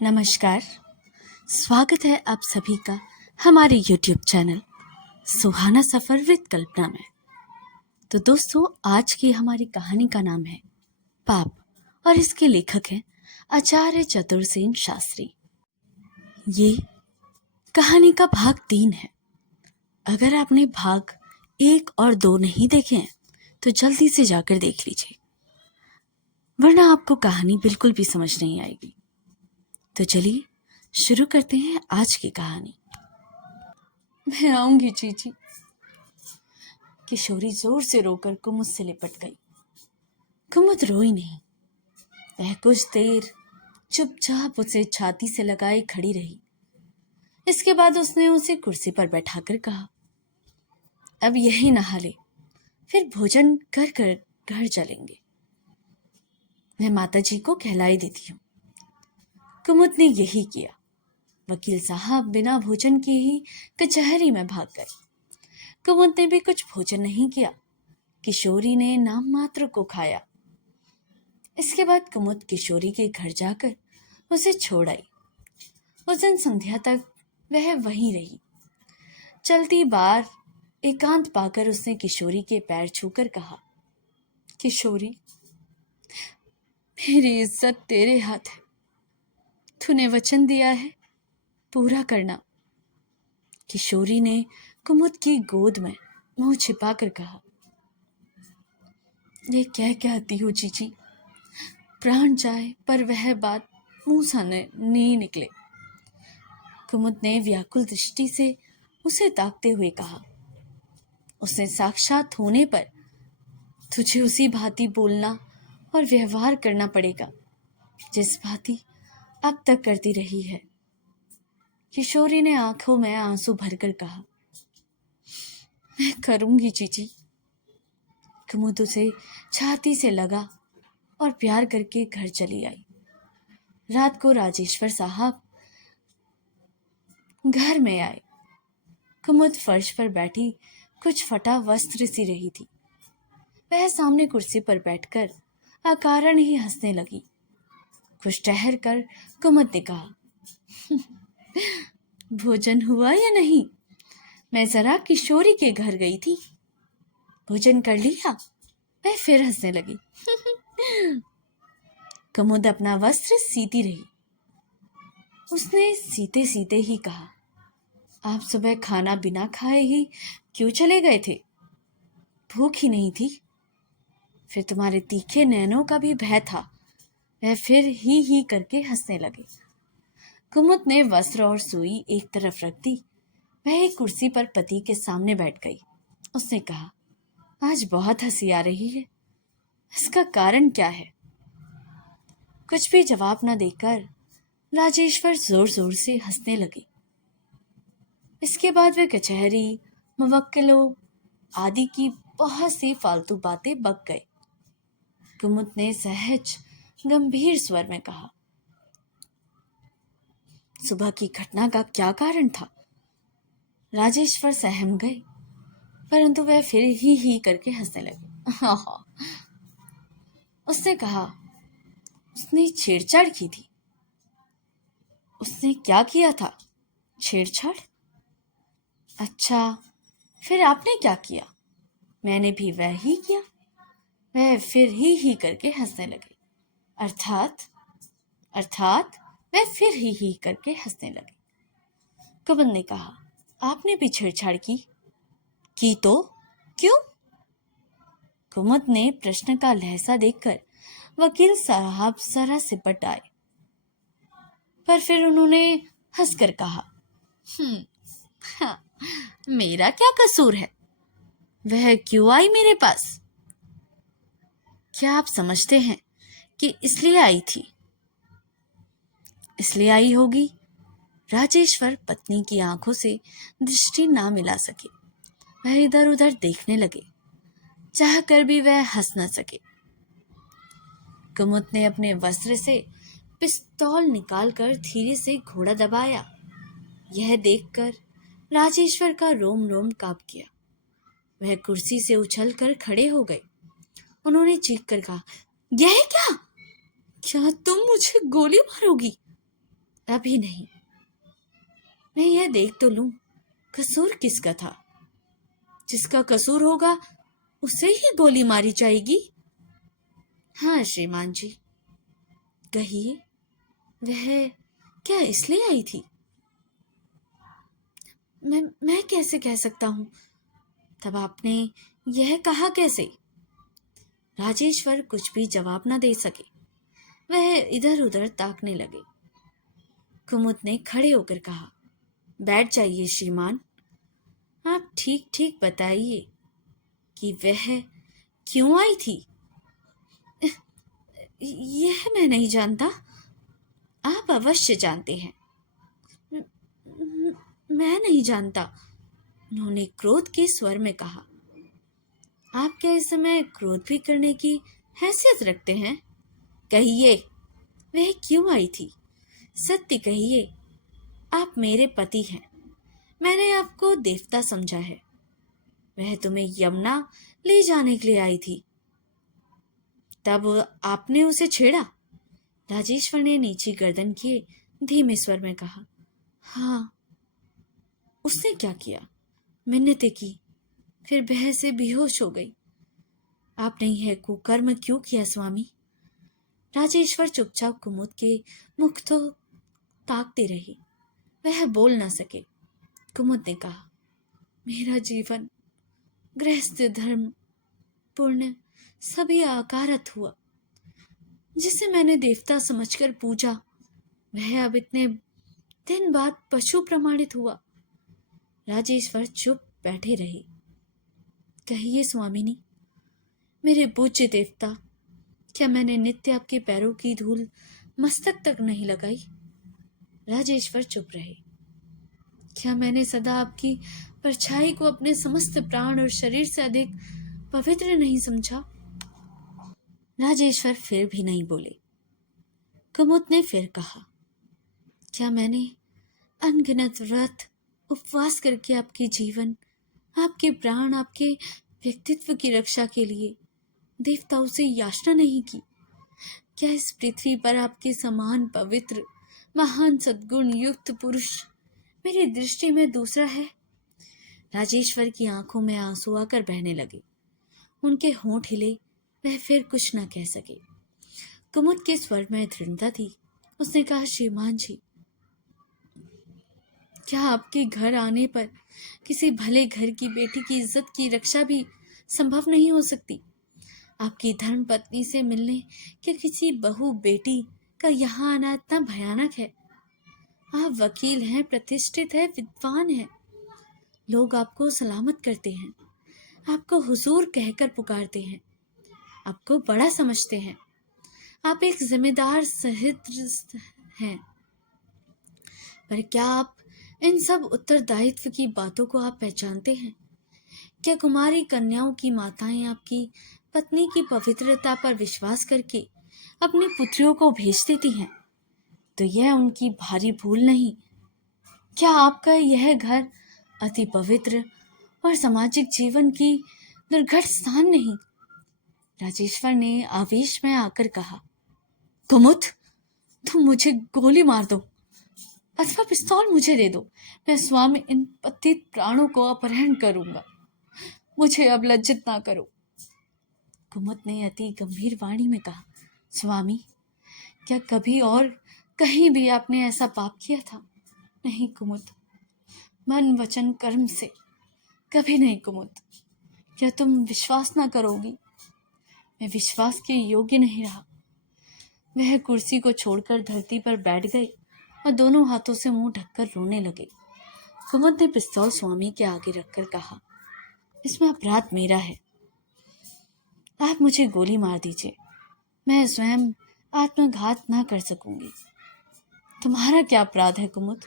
नमस्कार। स्वागत है आप सभी का हमारे YouTube channel Suhana Safar with Kalpana में। तो दोस्तों, आज की हमारी कहानी का नाम है पाप और इसके लेखक हैं आचार्य चतुरसेन शास्त्री। ये कहानी का भाग 3 है। अगर आपने भाग 1 और 2 नहीं देखे हैं तो जल्दी से जाकर देख लीजिए, वरना आपको कहानी बिल्कुल भी समझ नहीं आएगी। तो चलिए शुरू करते हैं आज की कहानी। मैं आऊंगी जीजी। किशोरी जोर से रोकर कुमुद से लिपट गई। कुमुद रोई नहीं, वह कुछ देर चुपचाप उसे छाती से लगाए खड़ी रही। इसके बाद उसने उसे कुर्सी पर बैठाकर कहा, अब यही नहा ले, फिर भोजन कर कर घर चलेंगे। मैं माताजी को कहलाई देती हूँ। कुमुद ने यही किया। वकील साहब बिना भोजन किए ही कचहरी में भाग गए। कुमुद ने भी कुछ भोजन नहीं किया। किशोरी ने नाम मात्र को खाया। इसके बाद कुमुद किशोरी के घर जाकर उसे छोड़ आई। उस दिन संध्या तक वह वहीं रही। चलती बार एकांत पाकर उसने किशोरी के पैर छूकर कहा, किशोरी, मेरी इज्जत तेरे हाथ है। तूने वचन दिया है, पूरा करना। किशोरी ने कुमुद की गोद में मुंह छिपाकर कहा, ये क्या कहती हो जीजी? प्राण जाए पर वह बात मुंह से नहीं निकले। कुमुद ने व्याकुल दृष्टि से उसे ताकते हुए कहा, उसने साक्षात होने पर तुझे उसी भांति बोलना और व्यवहार करना पड़ेगा जिस भांति अब तक करती रही है। किशोरी ने आंखों में आंसू भरकर कहा, मैं करूंगी जीजी। कुमुद उसे छाती से लगा और प्यार करके घर चली आई। रात को राजेश्वर साहब घर में आए। कुमुद फर्श पर बैठी कुछ फटा वस्त्र सी रही थी। वह सामने कुर्सी पर बैठकर अकारण ही हंसने लगी। कुछ ठहर कर कुमुद ने कहा, भोजन हुआ या नहीं? मैं जरा किशोरी के घर गई थी। भोजन कर लिया? वह फिर हंसने लगी। कुमुद अपना वस्त्र सीती रही। उसने सीते सीते ही कहा, आप सुबह खाना बिना खाए ही क्यों चले गए थे? भूख ही नहीं थी? फिर तुम्हारे तीखे नैनों का भी भय था। वह फिर ही करके हंसने लगे। कुमुद ने वस्त्र और सुई एक तरफ रख दी। वह एक कुर्सी पर पति के सामने बैठ गई। उसने कहा, आज बहुत हंसी आ रही है, इसका कारण क्या है? कुछ भी जवाब न देकर राजेश्वर जोर जोर से हंसने लगे। इसके बाद वे कचहरी, मुवक्किलों आदि की बहुत सी फालतू बातें बक गए। कुमुद ने सहज गंभीर स्वर में कहा, सुबह की घटना का क्या कारण था? राजेश्वर सहम गए, परंतु वह फिर ही करके हंसने लगे। उसने कहा, उसने छेड़छाड़ की थी। उसने क्या किया था? छेड़छाड़? अच्छा, फिर आपने क्या किया? मैंने भी वह ही किया। वह फिर ही करके हंसने लगे। अर्थात वह फिर ही करके हंसने लगे। कुमुद ने कहा, आपने भी छेड़छाड़ की तो क्यों? कुमुद ने प्रश्न का लहजा देखकर वकील साहब जरा सिपट आए, पर फिर उन्होंने हंसकर कहा, हाँ, मेरा क्या कसूर है? वह क्यों आई मेरे पास? क्या आप समझते हैं कि इसलिए आई थी? इसलिए आई होगी। राजेश्वर पत्नी की आंखों से दृष्टि ना मिला सके। वह इधर उधर देखने लगे, चाह कर भी वह हंस न सके। कुमुद ने अपने वस्त्र से पिस्तौल निकालकर धीरे से घोड़ा दबाया। यह देखकर राजेश्वर का रोम रोम कांप गया। वह कुर्सी से उछलकर खड़े हो गए। उन्होंने चीख कर कहा, यह क्या? क्या तुम मुझे गोली मारोगी? अभी नहीं, मैं यह देख तो लूं कसूर किसका था। जिसका कसूर होगा उसे ही गोली मारी जाएगी। हाँ श्रीमान जी, कहिए, वह क्या इसलिए आई थी? मैं कैसे कह सकता हूं? तब आपने यह कहा कैसे? राजेश्वर कुछ भी जवाब न दे सके। वह इधर उधर ताकने लगे। कुमुद ने खड़े होकर कहा, बैठ जाइए श्रीमान। आप ठीक ठीक बताइए कि वह क्यों आई थी? यह मैं नहीं जानता। आप अवश्य जानते हैं। मैं नहीं जानता, उन्होंने क्रोध के स्वर में कहा। आप क्या इस समय क्रोध भी करने की हैसियत रखते हैं? कहिए, वह क्यों आई थी? सत्य कहिए। आप मेरे पति हैं। मैंने आपको देवता समझा है। वह तुम्हें यमुना ले जाने के लिए आई थी। तब आपने उसे छेड़ा? राजेश्वर ने नीची गर्दन किए धीमे स्वर में कहा, हाँ। उसने क्या किया? मिन्नतें की, फिर बह से बेहोश हो गई। आपने यह कुकर्म क्यों किया स्वामी? राजेश्वर चुपचाप कुमुद के मुख तो ताकते रहे। वह बोल न सके। कुमुद ने कहा, मेरा जीवन गृहस्थ धर्म पुण्य सभी अकारत हुआ। जिसे मैंने देवता समझकर पूजा, वह अब इतने दिन बाद पशु प्रमाणित हुआ। राजेश्वर चुप बैठे रहे। कहिए स्वामिनी, मेरे पूज्य देवता, क्या मैंने नित्य आपके पैरों की धूल मस्तक तक नहीं लगाई? राजेश्वर चुप रहे। क्या मैंने सदा आपकी परछाई को अपने समस्त प्राण और शरीर से अधिक पवित्र नहीं समझा? राजेश्वर फिर भी नहीं बोले। कुमुद ने फिर कहा, क्या मैंने अनगिनत व्रत उपवास करके आपके जीवन, आपके प्राण, आपके व्यक्तित्व की रक्षा के लिए देवताओं से याचना नहीं की? क्या इस पृथ्वी पर आपके समान पवित्र महान सद्गुण युक्त पुरुष मेरी दृष्टि में दूसरा है? राजेश्वर की आंखों में आंसू आकर बहने लगे। उनके होंठ हिले। वह फिर कुछ न कह सके। कुमुद के स्वर में दृढ़ता थी। उसने कहा, श्रीमान जी, क्या आपके घर आने पर किसी भले घर की बेटी की इज्जत की रक्षा भी संभव नहीं हो सकती? आपकी धर्म पत्नी से मिलने क्या किसी बहू बेटी का यहाँ आना इतना भयानक है? आप वकील हैं, प्रतिष्ठित है, विद्वान हैं। लोग आपको सलामत करते हैं, आपको हुजूर कहकर पुकारते हैं, आपको बड़ा समझते हैं। आप एक जिम्मेदार सहृदय हैं। पर क्या आप इन सब उत्तरदायित्व की बातों को आप पहचानते हैं? क्या कुमारी कन्याओं की माताएं आपकी पत्नी की पवित्रता पर विश्वास करके अपनी पुत्रियों को भेज देती हैं? तो यह उनकी भारी भूल नहीं। क्या आपका यह घर अति पवित्र और सामाजिक जीवन की दुर्घट स्थान नहीं? राजेश्वर ने आवेश में आकर कहा, कुमुद, तुम मुझे गोली मार दो अथवा पिस्तौल मुझे दे दो। मैं स्वामी इन पतित प्राणों को अपहरण करूंगा। मुझे अब लज्जित ना करो। कुमुद ने अति गंभीर वाणी में कहा, स्वामी, क्या कभी और कहीं भी आपने ऐसा पाप किया था? नहीं कुमुद, मन वचन कर्म से कभी नहीं। कुमुद, क्या तुम विश्वास ना करोगी? मैं विश्वास के योग्य नहीं रहा। वह कुर्सी को छोड़कर धरती पर बैठ गई और दोनों हाथों से मुंह ढककर रोने लगे। कुमुद ने पिस्तौल स्वामी के आगे रखकर कहा, इसमें अपराध मेरा है। आप मुझे गोली मार दीजिए, मैं स्वयं आत्मघात ना कर सकूंगी। तुम्हारा क्या अपराध है कुमुद?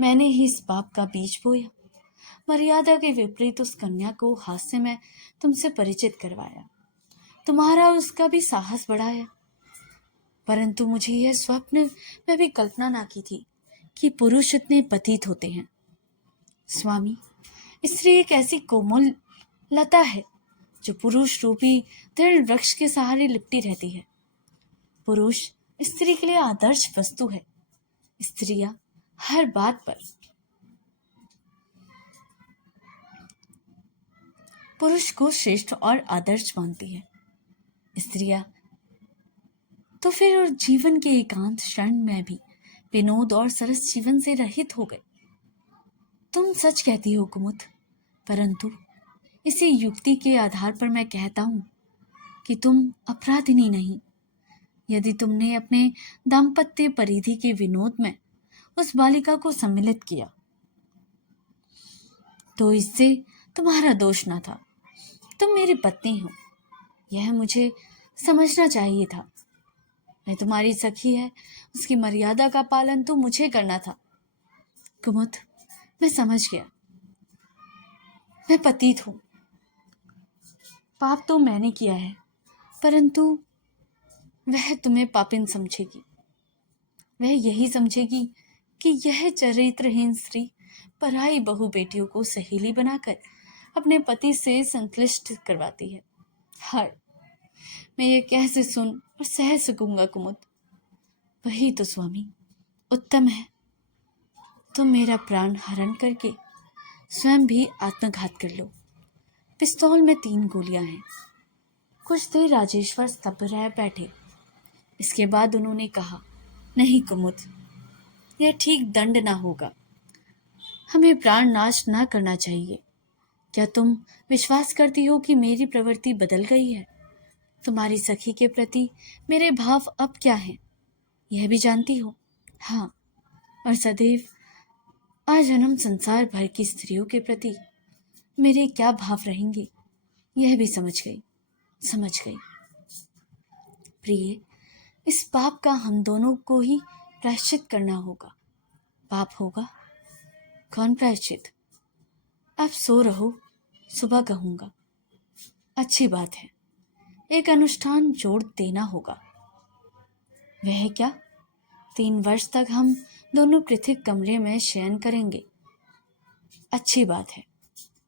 मैंने ही इस पाप का बीज बोया। मर्यादा के विपरीत उस कन्या को हास्य में तुमसे परिचित करवाया। तुम्हारा उसका भी साहस बढ़ाया। परंतु मुझे यह स्वप्न में भी कल्पना ना की थी कि पुरुष इतने पतित होते हैं। स्वामी, स्त्री एक ऐसी कोमल लता है जो पुरुष रूपी दृढ़ वृक्ष के सहारे लिपटी रहती है। पुरुष स्त्री के लिए आदर्श वस्तु है। स्त्रियां हर बात पर पुरुष को श्रेष्ठ और आदर्श मानती है। स्त्रियां तो फिर और जीवन के एकांत क्षण में भी विनोद और सरस जीवन से रहित हो गए। तुम सच कहती हो कुमुद, परंतु इसी युक्ति के आधार पर मैं कहता हूं कि तुम अपराधिनी नहीं। यदि तुमने अपने दाम्पत्य परिधि के विनोद में उस बालिका को सम्मिलित किया तो इससे तुम्हारा दोष न था। तुम मेरी पत्नी हो, यह मुझे समझना चाहिए था। मैं तुम्हारी सखी है, उसकी मर्यादा का पालन तो मुझे करना था। कुमुद, मैं समझ गया, मैं पतित हूं। पाप तो मैंने किया है, परंतु वह तुम्हें पापिन समझेगी। वह यही समझेगी कि यह चरित्रहीन स्त्री पराई बहु बेटियों को सहेली बनाकर अपने पति से संश्लिष्ट करवाती है। हाय, मैं ये कैसे सुन और सह सकूंगा कुमुद। वही तो स्वामी उत्तम है। तुम मेरा प्राण हरण करके स्वयं भी आत्मघात कर लो। पिस्तौल में 3 गोलियां हैं। कुछ देर राजेश्वर स्तब्ध रह बैठे। इसके बाद उन्होंने कहा, नहीं कुमुद, यह ठीक दंड ना होगा। हमें प्राण नाश ना करना चाहिए। क्या तुम विश्वास करती हो कि मेरी प्रवृत्ति बदल गई है? तुम्हारी सखी के प्रति मेरे भाव अब क्या हैं, यह भी जानती हो। हाँ, और सदैव आजन्म संसार भर की स्त्रियों के प्रति मेरे क्या भाव रहेंगे, यह भी समझ गई। प्रिय, इस पाप का हम दोनों को ही प्रायश्चित करना होगा। पाप होगा? कौन प्रायश्चित? आप सो रहो, सुबह कहूंगा। अच्छी बात है, एक अनुष्ठान जोड़ देना होगा। वह क्या? 3 वर्ष तक हम दोनों पृथक कमरे में शयन करेंगे। अच्छी बात है,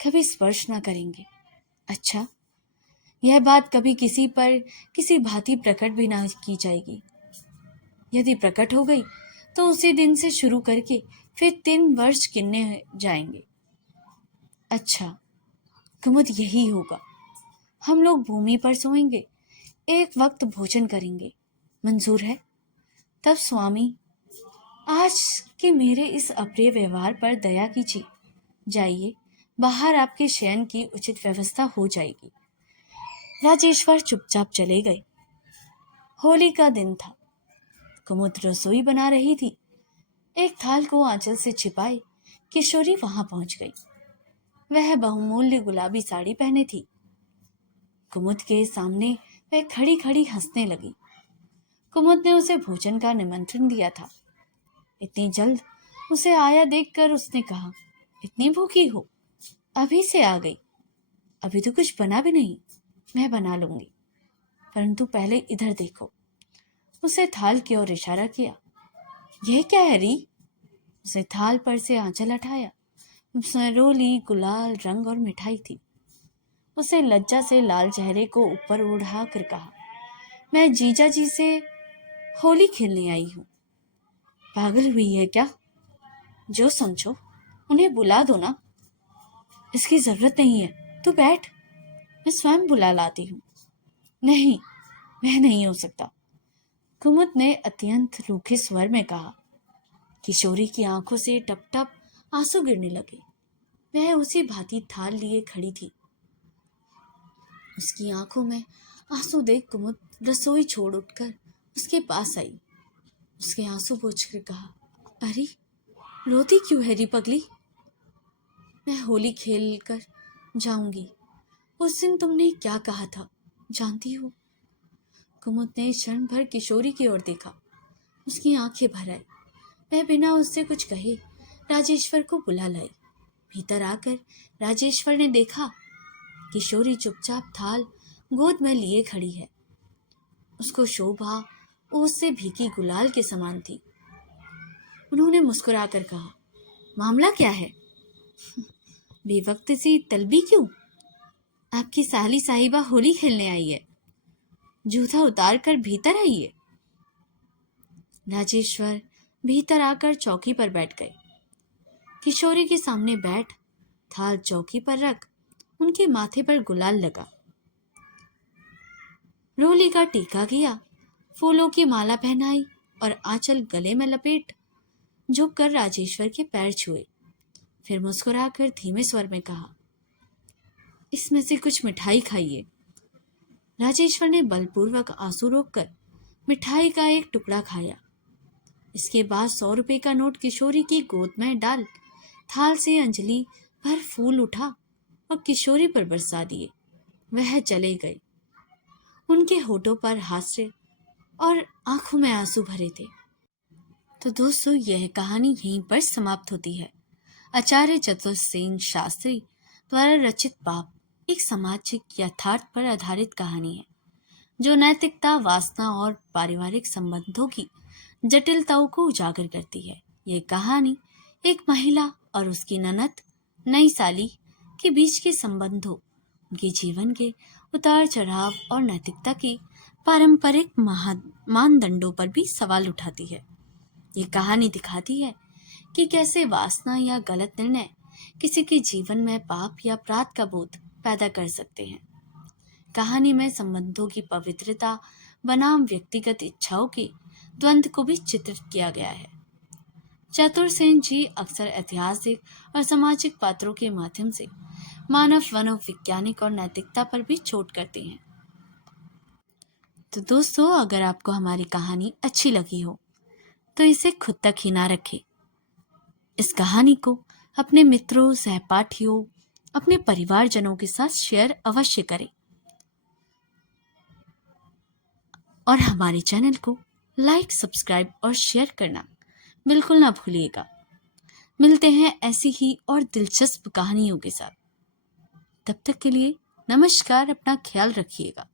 कभी स्पर्श ना करेंगे। अच्छा, यह बात कभी किसी पर किसी भांति प्रकट भी ना की जाएगी। यदि प्रकट हो गई तो उसी दिन से शुरू करके फिर 3 वर्ष गिनने जाएंगे। अच्छा कुमुद, यही होगा। हम लोग भूमि पर सोएंगे, एक वक्त भोजन करेंगे। मंजूर है? तब स्वामी, आज के मेरे इस अप्रिय व्यवहार पर दया कीजिए। जाइए, बाहर आपके शयन की उचित व्यवस्था हो जाएगी। राजेश्वर चुपचाप चले गए। होली का दिन था। कुमुद रसोई बना रही थी। एक थाल को आंचल से छिपाए किशोरी वहां पहुंच गई। वह बहुमूल्य गुलाबी साड़ी पहने थी। कुमुद के सामने वह खड़ी खड़ी हंसने लगी। कुमुद ने उसे भोजन का निमंत्रण दिया था। इतनी जल्द उसे आया देखकर उसने कहा, इतनी भूखी हो? अभी से आ गई? अभी तो कुछ बना भी नहीं। मैं बना लूंगी, परंतु पहले इधर देखो। उसे थाल की ओर इशारा किया। यह क्या है री? उसे थाल पर से आंचल हटाया। उसमें रोली, गुलाल, रंग और मिठाई थी। उसे लज्जा से लाल चेहरे को ऊपर उड़ा कर कहा, मैं जीजा जी से होली खेलने आई हूं। पागल हुई है क्या? जो समझो उन्हें बुला दो ना। इसकी जरूरत नहीं है, तू बैठ, मैं स्वयं बुला लाती हूँ। नहीं, वह नहीं हो सकता, कुमुद ने अत्यंत रूखे स्वर में कहा। किशोरी की आंखों से टप टप आंसू गिरने लगे। वह उसी भांति थाल लिए खड़ी थी। उसकी आंखों में आंसू देख कुमुद रसोई छोड़ उठकर उसके पास आई। उसके आंसू पोंछकर कहा, अरे रोती क्यों है री पगली? मैं होली खेल कर जाऊंगी। उस दिन तुमने क्या कहा था जानती हो? कुमुद ने क्षण भर किशोरी की ओर देखा। उसकी आंखें भर आई। वह बिना उससे कुछ कहे राजेश्वर को बुला लाई। भीतर आकर राजेश्वर ने देखा किशोरी चुपचाप थाल गोद में लिए खड़ी है। उसको शोभा उससे भीगी गुलाल के समान थी। उन्होंने मुस्कुराकर कहा, मामला क्या है? बेवक्त सी तलबी क्यों? आपकी साली साहिबा होली खेलने आई है। जूता उतार कर भीतर आइए। राजेश्वर भीतर आकर चौकी पर बैठ गए। किशोरी के सामने बैठ थाल चौकी पर रख उनके माथे पर गुलाल लगा, रोली का टीका किया, फूलों की माला पहनाई और आंचल गले में लपेट झुककर राजेश्वर के पैर छुए। फिर मुस्कुराकर धीमे स्वर में कहा, इसमें से कुछ मिठाई खाइए। राजेश्वर ने बलपूर्वक आंसू रोककर मिठाई का एक टुकड़ा खाया। इसके बाद 100 रुपए का नोट किशोरी की गोद में डाल थाल से अंजलि भर फूल उठा और किशोरी पर बरसा दिए। वह चले गए। उनके होठों पर हास्य और आंखों में आंसू भरे थे। तो दोस्तों, यह कहानी यहीं पर समाप्त होती है। आचार्य चतुर्सेन शास्त्री द्वारा रचित पाप एक सामाजिक यथार्थ पर आधारित कहानी है, जो नैतिकता, वासना और पारिवारिक संबंधों की जटिलताओं को उजागर करती है। यह कहानी एक महिला और उसकी ननद नई साली के बीच के संबंधों, उनके जीवन के उतार चढ़ाव और नैतिकता के पारंपरिक मानदंडों पर भी सवाल उठाती है। ये कहानी दिखाती है कि कैसे वासना या गलत निर्णय किसी के जीवन में पाप या अपराध का बोध पैदा कर सकते हैं। कहानी में संबंधों की पवित्रता बनाम व्यक्तिगत इच्छाओं के द्वंद्व को भी चित्रित किया गया है। चतुर्सेन जी अक्सर ऐतिहासिक और सामाजिक पात्रों के माध्यम से मानव, मनोवैज्ञानिक और नैतिकता पर भी चोट करते हैं। तो दोस्तों, अगर आपको हमारी कहानी अच्छी लगी हो तो इसे खुद तक ही ना रखें। इस कहानी को अपने मित्रों, सहपाठियों, अपने परिवारजनों के साथ शेयर अवश्य करें और हमारे चैनल को लाइक, सब्सक्राइब और शेयर करना बिल्कुल ना भूलिएगा। मिलते हैं ऐसी ही और दिलचस्प कहानियों के साथ। तब तक के लिए नमस्कार, अपना ख्याल रखिएगा।